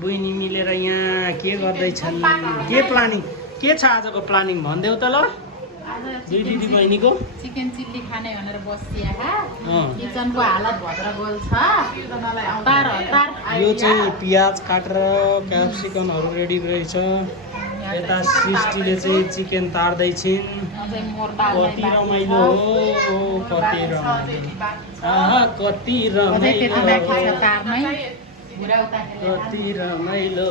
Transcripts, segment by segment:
बहिनी मिलेर यहाँ के गर्दैछन् के प्लानिङ के छ आजको प्लानिङ भनिदेऊ त ल दुई दिदी बहिनीको चिकन चिल्ली खाने भनेर बसिया किचनको हालत भद्रगोल छ यो चाहिँ पियाज काटेर क्याप्सिकमहरू रेडी रहेछ यता सृष्टिले चाहिँ चिकन तार्दैछिन् कति रमाइलो हो कति रमाइलो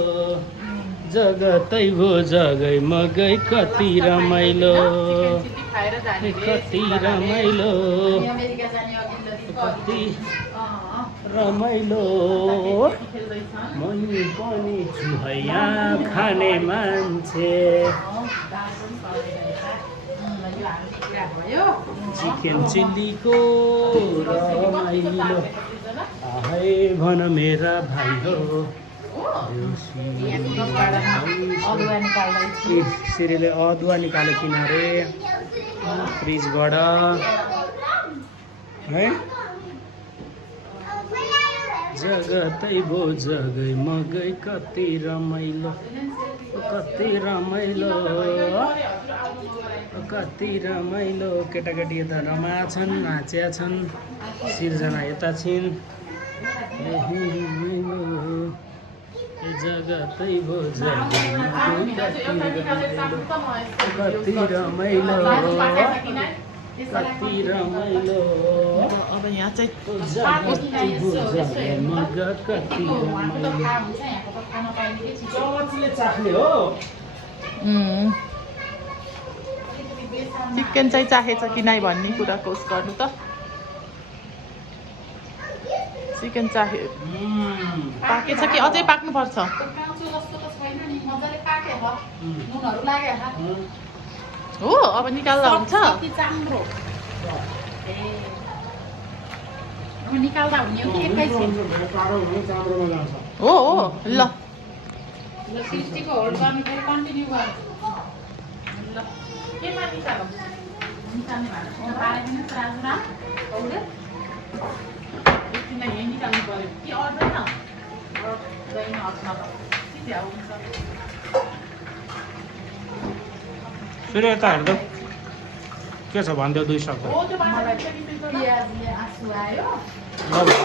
जगतै भो जगै मगै कति रमाइलो कति रमाइलो कति रमाइलो मनी पनि छु है यहाँ खाने मान्छे चिकन चिल्लीको रमाइलो है भन मेरा भाइ हो सिरीले अदुवा निकाल्यो किनारे फ्रिजबाट है जगतै भो जगै मगै कति रमाइलो कति रमाइलो केटाकेटी यता रमाछन् नाच्या छन् सिर्जना यता छिन् जगतै भो जगै कति रमाइलो अब यहाँ चाहिँ जगतै भो जगै मग कति रमाइलो चाख्ने हो चिकन चाहिँ चाहेछ कि नै भन्ने कुरा कोस गर्नु त चिकन चाह्यो पाकेछ कि अझै पाक्नुपर्छ हो अब निकाल्दा हुन्छ निकाल्दा हुने हो कि एकैछिन हो ल सृष्टिको होल्ड गर्नु फेरि कन्टिन्यू गर ल केमा निकाल्नु निकाल्ने भने पारेन राजुरा पाउडर एकछिनलाई यही निकाल्नु पर्यो कि अर्दैन गइन हट्न त के हुन्छ फेरि यता हेर्दा के छ भनिदेऊ 2 शब्द हो त्यो मलाई पियाजले आँसु आयो ल